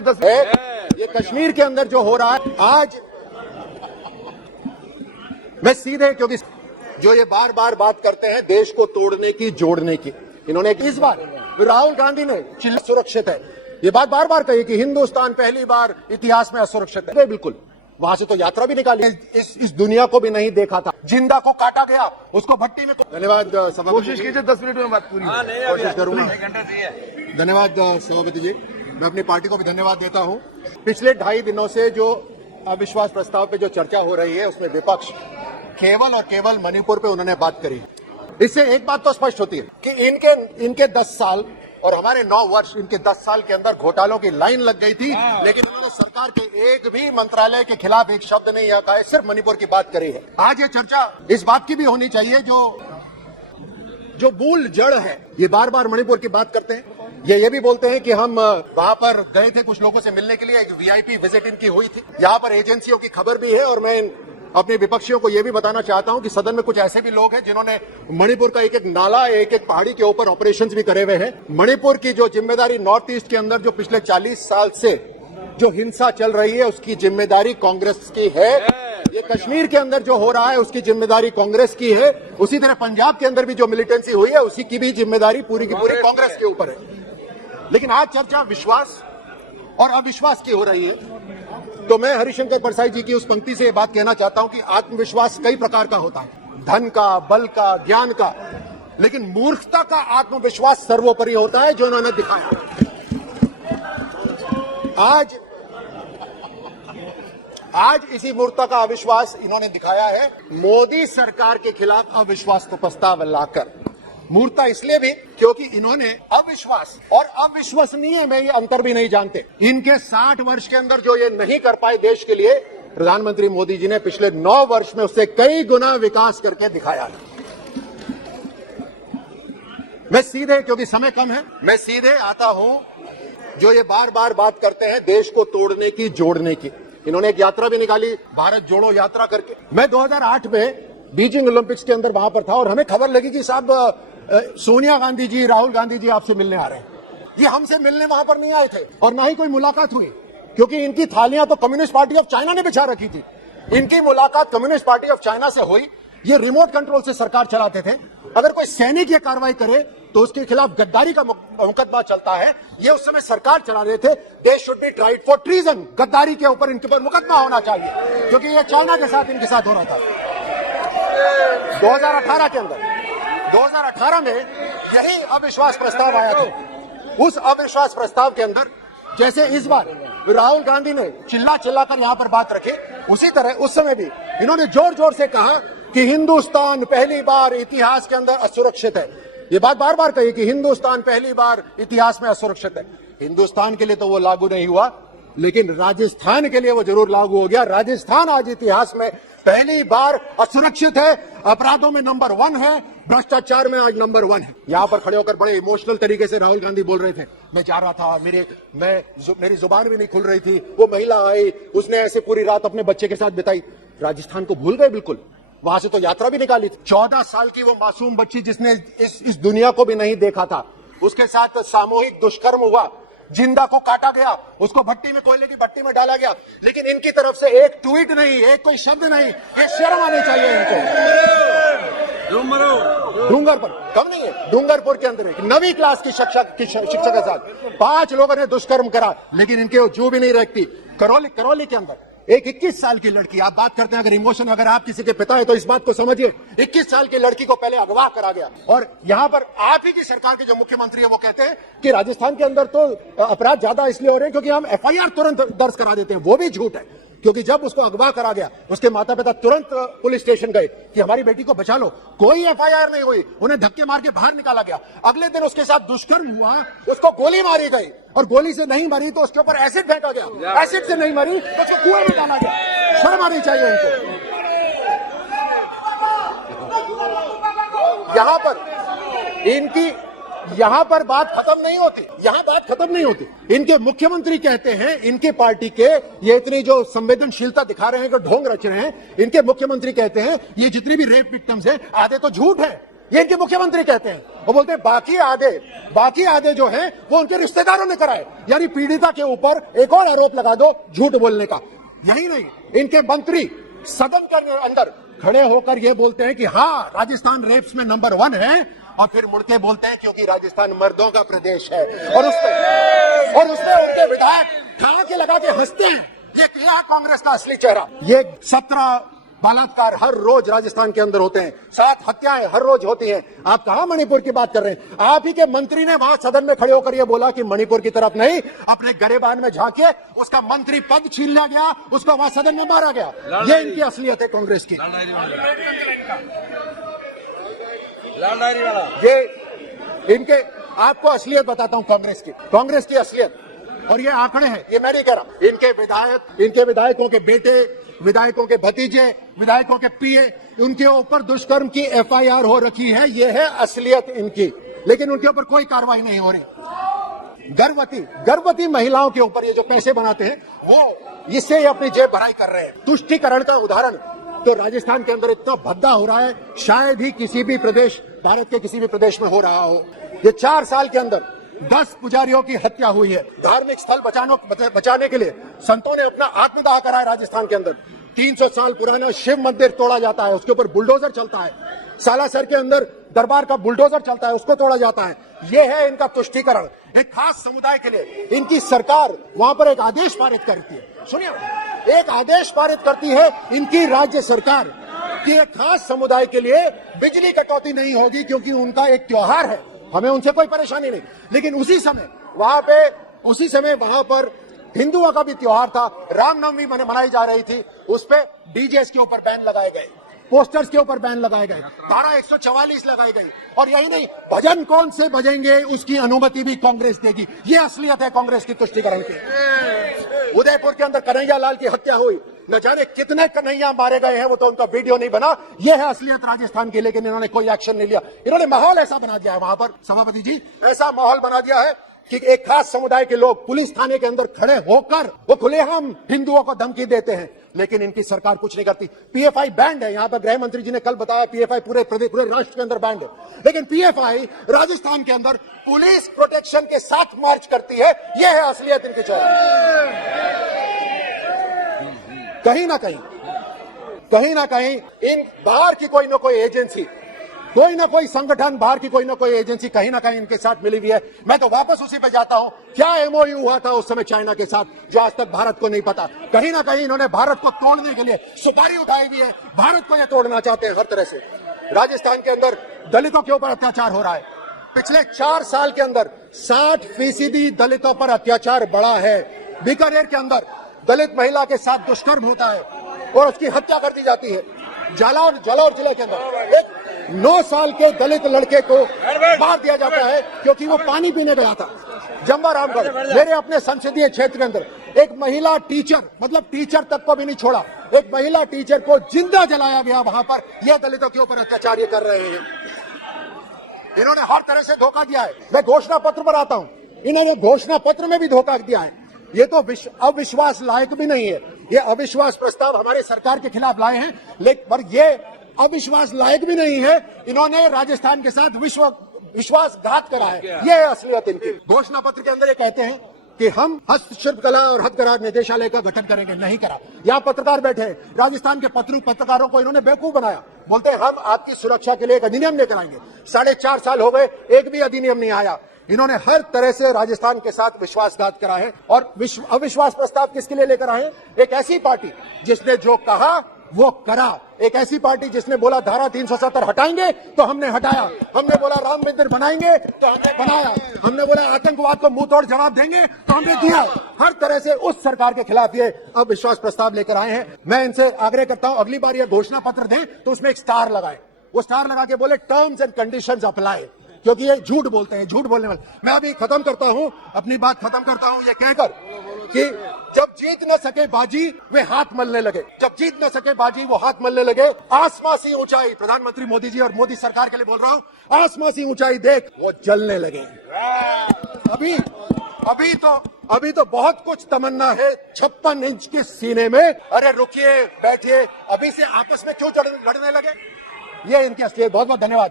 ये कश्मीर के अंदर जो हो रहा है आज, मैं सीधे, क्योंकि जो ये बार बार बात करते हैं देश को तोड़ने की, जोड़ने की, इन्होंने इस बार राहुल गांधी ने चिल्ला सुरक्षित है, ये बात बार बार कही कि हिंदुस्तान पहली बार इतिहास में असुरक्षित है। बिल्कुल, वहां से तो यात्रा भी निकाली, इस दुनिया को भी नहीं देखा था, जिंदा को काटा गया, उसको भट्टी में। धन्यवाद सभापति, कोशिश कीजिए 10 मिनट में बात पूरी कोशिश करूंगा। धन्यवाद सभापति जी, मैं अपनी पार्टी को भी धन्यवाद देता हूं। पिछले 2.5 दिनों से जो अविश्वास प्रस्ताव पे जो चर्चा हो रही है उसमें विपक्ष केवल और केवल मणिपुर पे उन्होंने बात करी। इससे एक बात तो स्पष्ट होती है कि इनके 10 साल और हमारे 9 वर्ष, इनके 10 साल के अंदर घोटालों की लाइन लग गई थी, लेकिन उन्होंने सरकार के एक भी मंत्रालय के खिलाफ एक शब्द नहीं यहाँ कहा, सिर्फ मणिपुर की बात करी है। आज ये चर्चा इस बात की भी होनी चाहिए, जो मूल जड़ है, ये बार बार मणिपुर की बात करते हैं। ये भी बोलते हैं कि हम वहां पर गए थे कुछ लोगों से मिलने के लिए, एक वीआईपी विजिट इनकी हुई थी, यहाँ पर एजेंसियों की खबर भी है। और मैं अपने विपक्षियों को यह भी बताना चाहता हूं कि सदन में कुछ ऐसे भी लोग हैं जिन्होंने मणिपुर का एक एक नाला, एक एक पहाड़ी के ऊपर ऑपरेशंस भी करे हुए हैं। मणिपुर की जो जिम्मेदारी नॉर्थ ईस्ट के अंदर जो पिछले 40 साल से जो हिंसा चल रही है उसकी जिम्मेदारी कांग्रेस की है। ये कश्मीर के अंदर जो हो रहा है उसकी जिम्मेदारी कांग्रेस की है। उसी तरह पंजाब के अंदर भी जो मिलिटेंसी हुई है उसी की भी जिम्मेदारी पूरी की पूरी कांग्रेस के ऊपर है। लेकिन आज चर्चा विश्वास और अविश्वास की हो रही है, तो मैं हरिशंकर परसाई जी की उस पंक्ति से ये बात कहना चाहता हूं कि आत्मविश्वास कई प्रकार का होता है, धन का, बल का, ज्ञान का, लेकिन मूर्खता का आत्मविश्वास सर्वोपरि होता है, जो उन्होंने दिखाया। आज इसी मूर्खता का अविश्वास इन्होंने दिखाया है मोदी सरकार के खिलाफ अविश्वास को प्रस्ताव लाकर। मूर्खता इसलिए भी क्योंकि इन्होंने अविश्वास और अविश्वसनीय में ये अंतर भी नहीं जानते। इनके 60 वर्ष के अंदर जो ये नहीं कर पाए देश के लिए, प्रधानमंत्री मोदी जी ने पिछले 9 वर्ष में उससे कई गुना विकास करके दिखाया। मैं सीधे, क्योंकि समय कम है, मैं सीधे आता हूं। जो ये बार बार बात करते हैं देश को तोड़ने की, जोड़ने की, इन्होंने एक यात्रा भी निकाली, भारत जोड़ो यात्रा करके। मैं 2008 में बीजिंग ओलंपिक्स के अंदर वहां पर था और हमें खबर लगी कि साहब सोनिया गांधी जी, राहुल गांधी जी आपसे मिलने आ रहे हैं। ये हमसे मिलने वहां पर नहीं आए थे और ना ही कोई मुलाकात हुई, क्योंकि इनकी थालियां तो कम्युनिस्ट पार्टी ऑफ चाइना ने बिछा रखी थी। इनकी मुलाकात कम्युनिस्ट पार्टी ऑफ चाइना से हुई। ये रिमोट कंट्रोल से सरकार चलाते थे। अगर कोई सैनिक ये कार्रवाई करे तो उसके खिलाफ गद्दारी का मुकदमा चलता है। ये उस समय सरकार चला रहे थे। They should be tried for treason, गद्दारी के ऊपर इनके ऊपर मुकदमा होना चाहिए, क्योंकि ये चाइना के साथ इनके साथ हो रहा था। 2018 के अंदर, 2018 में यही अविश्वास प्रस्ताव आया था। उस अविश्वास प्रस्ताव के अंदर जैसे इस बार राहुल गांधी ने चिल्ला कर यहां पर बात रखी, उसी तरह उस समय भी इन्होंने जोर जोर से कहा कि हिंदुस्तान पहली बार इतिहास के अंदर असुरक्षित है। ये बात बार बार कही कि हिंदुस्तान पहली बार इतिहास में असुरक्षित है। हिंदुस्तान के लिए तो वो लागू नहीं हुआ, लेकिन राजस्थान के लिए वो जरूर लागू हो गया। राजस्थान आज इतिहास में पहली बार असुरक्षित है, अपराधों में नंबर 1 है, भ्रष्टाचार में आज नंबर 1 है। यहां पर खड़े होकर बड़े इमोशनल तरीके से राहुल गांधी बोल रहे थे। मैं जा रहा था, मेरी जुबान भी नहीं खुल रही थी, वो महिला आई, उसने ऐसे पूरी रात अपने बच्चे के साथ बिताई। राजस्थान को भूल गए बिल्कुल, वहां से तो यात्रा भी निकाली थी। 14 साल की वो मासूम बच्ची जिसने इस दुनिया को भी नहीं देखा था, उसके साथ सामूहिक दुष्कर्म हुआ, जिंदा को काटा गया, उसको भट्टी में, कोयले की भट्टी में डाला गया, लेकिन इनकी तरफ से एक ट्वीट नहीं, एक कोई शब्द नहीं। ये शर्म आनी चाहिए इनको। डूंगरपुर कम नहीं है, डूंगरपुर के अंदर एक 9वीं क्लास की शिक्षक के साथ 5 लोगों ने दुष्कर्म करा, लेकिन इनके जू भी नहीं रखती। करौली के अंदर एक 21 साल की लड़की, आप बात करते हैं अगर इमोशन, अगर आप किसी के पिता है तो इस बात को समझिए। 21 साल की लड़की को पहले अगवा करा गया, और यहां पर आप ही की सरकार के जो मुख्यमंत्री है वो कहते हैं कि राजस्थान के अंदर तो अपराध ज्यादा इसलिए हो रहे हैं क्योंकि हम एफआईआर तुरंत दर्ज करा देते हैं। वो भी झूठ है, क्योंकि जब उसको अगवा करा गया उसके माता पिता तुरंत पुलिस स्टेशन गए कि हमारी बेटी को बचा लो। कोई एफआईआर नहीं हुई, उन्हें धक्के मार के बाहर निकाला गया। अगले दिन उसके साथ दुष्कर्म हुआ, उसको गोली मारी गई, और गोली से नहीं मरी तो उसके ऊपर एसिड फेंका गया, एसिड से नहीं मरी तो उसको कुएं में डाला गया। शर्म आनी चाहिए इनको। यहां पर बात खत्म नहीं होती, यहां बात खत्म नहीं होती। इनके मुख्यमंत्री कहते हैं, इनके पार्टी के ये इतनी जो संवेदनशीलता दिखा रहे हैं, जो ढोंग रच रहे हैं, इनके मुख्यमंत्री कहते हैं ये जितनी भी रेप विक्टिम्स हैं आधे तो झूठ है, ये इनके मुख्यमंत्री कहते हैं। वो बोलते हैं बाकी आधे जो हैं वो उनके रिश्तेदारों ने कराए। यानी पीड़िता के ऊपर एक और आरोप लगा दो झूठ बोलने का। यही नहीं, इनके मंत्री सदन के अंदर खड़े होकर ये बोलते हैं कि हाँ राजस्थान रेप्स में नंबर 1 है, और फिर मुड़ के बोलते हैं क्योंकि राजस्थान मर्दों का प्रदेश है, और उसमें उनके विधायक खा के लगा के हंसते हैं। ये क्या है कांग्रेस का असली चेहरा? ये 17 बलात्कार हर रोज राजस्थान के अंदर होते हैं, 7 हत्याएं हर रोज होती हैं। आप कहां मणिपुर की बात कर रहे हैं? आप ही के मंत्री ने वहां सदन में खड़े होकर यह बोला कि मणिपुर की तरफ नहीं, अपने गरेबान में झांकिए। उसका मंत्री पद छीन लिया गया, उसको वहां सदन में मारा गया। ये इनकी असलियत है कांग्रेस की। ये इनके, आपको असलियत बताता हूं कांग्रेस की असलियत, और ये आंकड़े हैं, ये मैं नहीं कह रहा। इनके विधायकों के बेटे, विधायकों के भतीजे, विधायकों के पीए, उनके ऊपर दुष्कर्म की FIR हो रखी है। ये है असलियत इनकी, लेकिन उनके ऊपर कोई कार्रवाई नहीं हो रही। गर्भवती महिलाओं के ऊपर ये जो पैसे बनाते हैं, वो इससे ये अपनी जेब भराई कर रहे हैं। तुष्टीकरण का उदाहरण तो राजस्थान के अंदर इतना भद्दा हो रहा है, शायद ही किसी भी प्रदेश, भारत के किसी भी प्रदेश में हो रहा हो। ये 4 साल के अंदर 10 पुजारियों की हत्या हुई है। धार्मिक स्थल बचाने के लिए संतों ने अपना आत्मदाह करा है। राजस्थान के अंदर 300 साल पुराना शिव मंदिर तोड़ा जाता है, उसके ऊपर बुलडोजर चलता है। सालासर के अंदर दरबार का बुलडोजर चलता है, उसको तोड़ा जाता है। यह है इनका तुष्टीकरण। एक खास समुदाय के लिए इनकी सरकार वहां पर एक आदेश पारित करती है। सुनिए, एक आदेश पारित करती है इनकी राज्य सरकार कि एक खास समुदाय के लिए बिजली कटौती नहीं होगी, क्योंकि उनका एक त्योहार है, हमें उनसे कोई परेशानी नहीं। लेकिन उसी समय वहां पर हिंदुओं का भी त्योहार था, रामनवमी मनाई जा रही थी, उस पे डीजेस के ऊपर बैन लगाए गए, पोस्टर्स के ऊपर बैन लगाए गए, धारा 144 लगाई गई। और यही नहीं, भजन कौन से बजेंगे उसकी अनुमति भी कांग्रेस देगी। ये असलियत है कांग्रेस की तुष्टीकरण की। उदयपुर के अंदर कन्हैया लाल की हत्या हुई, न जाने कितने कन्हैया मारे गए हैं, वो तो उनका वीडियो नहीं बना। यह है असलियत राजस्थान की, लेकिन इन्होंने कोई एक्शन नहीं लिया। इन्होंने माहौल ऐसा बना दिया है वहां पर, सभापति जी, ऐसा माहौल बना दिया है कि एक खास समुदाय के लोग पुलिस थाने के अंदर खड़े होकर वो खुलेआम हिंदुओं को धमकी देते हैं, लेकिन इनकी सरकार कुछ नहीं करती। PFI बैंड है, यहां पर गृह मंत्री जी ने कल बताया PFI पूरे राष्ट्र के अंदर बैंड है, लेकिन PFI राजस्थान के अंदर पुलिस प्रोटेक्शन के साथ मार्च करती है। यह है असलियत इनकी चौधरी। कहीं ना कहीं इन बाहर की कोई ना कोई एजेंसी, कोई ना कोई संगठन, बाहर की कोई ना कोई एजेंसी कहीं ना कहीं इनके साथ मिली हुई है। मैं तो वापस उसी पे जाता हूं, क्या MOU हुआ था उस समय चाइना के साथ, जो आज तक भारत को नहीं पता। कहीं ना कहीं इन्होंने भारत को तोड़ने के लिए सुपारी उठाई हुई है, भारत को ये तोड़ना चाहते हैं हर तरह से। राजस्थान के अंदर दलितों के ऊपर अत्याचार हो रहा है। पिछले 4 साल के अंदर 60% दलितों पर अत्याचार बढ़ा है। बीकानेर के अंदर दलित महिला के साथ दुष्कर्म होता है और उसकी हत्या कर दी जाती है। जालौर जिले के अंदर एक 9 साल के दलित लड़के को मार दिया जाता है क्योंकि वो पानी पीने गया था। जम्बा रामगढ़, मेरे अपने संसदीय क्षेत्र के अंदर एक महिला टीचर, मतलब टीचर तक को भी नहीं छोड़ा, एक महिला टीचर को जिंदा जलाया गया वहां पर। यह दलितों के ऊपर अत्याचार ये कर रहे हैं। इन्होंने हर तरह से धोखा दिया है। मैं घोषणा पत्र पर आता हूं, इन्होंने घोषणा पत्र में भी धोखा दिया है। ये तो अविश्वास लायक भी नहीं है। ये अविश्वास प्रस्ताव हमारे सरकार के खिलाफ लाए हैं, लेकिन पर ये अविश्वास लायक भी नहीं है। इन्होंने राजस्थान के साथ विश्वासघात करा है। ये है असलियत इनकी। घोषणा पत्र के अंदर ये कहते हैं कि हम हस्तशिल्प कला और हथकरघा निदेशालय का गठन करेंगे, नहीं करा। यहाँ पत्रकार बैठे हैं, राजस्थान के पत्रकारों को इन्होंने बेवकूफ बनाया। बोलते हैं हम आपकी सुरक्षा के लिए एक अधिनियम लेकर आएंगे। 4.5 साल हो गए, एक भी अधिनियम नहीं आया। इन्होंने हर तरह से राजस्थान के साथ विश्वासघात करा है। और अविश्वास प्रस्ताव किसके लिए लेकर आए? एक ऐसी पार्टी जिसने जो कहा वो करा, एक ऐसी पार्टी जिसने बोला धारा 370 हटाएंगे तो हमने हटाया, हमने बोला राम मंदिर बनाएंगे तो हमने बनाया, हमने बोला आतंकवाद को मुंह तोड़ जवाब देंगे तो हमने दिया। हर तरह से उस सरकार के खिलाफ ये अविश्वास प्रस्ताव लेकर आए हैं। मैं इनसे आग्रह करता हूं अगली बार ये घोषणा पत्र दें तो उसमें एक स्टार लगाए, वो स्टार लगा के बोले टर्म्स एंड कंडीशंस अप्लाई, क्योंकि ये झूठ बोलते हैं, झूठ बोलने वाले। मैं अभी खत्म करता हूं, अपनी बात खत्म करता हूं ये कहकर कि जब जीत न सके बाजी वे हाथ मलने लगे, जब जीत न सके बाजी वो हाथ मलने लगे। आसमां सी ऊंचाई, प्रधानमंत्री मोदी जी और मोदी सरकार के लिए बोल रहा हूं, आसमां सी ऊंचाई देख वो जलने लगे। अभी तो बहुत कुछ तमन्ना है 56 इंच के सीने में। अरे रुकिए, बैठिए, अभी से आपस में क्यों लड़ने लगे? ये इनकी असलियत। बहुत बहुत धन्यवाद।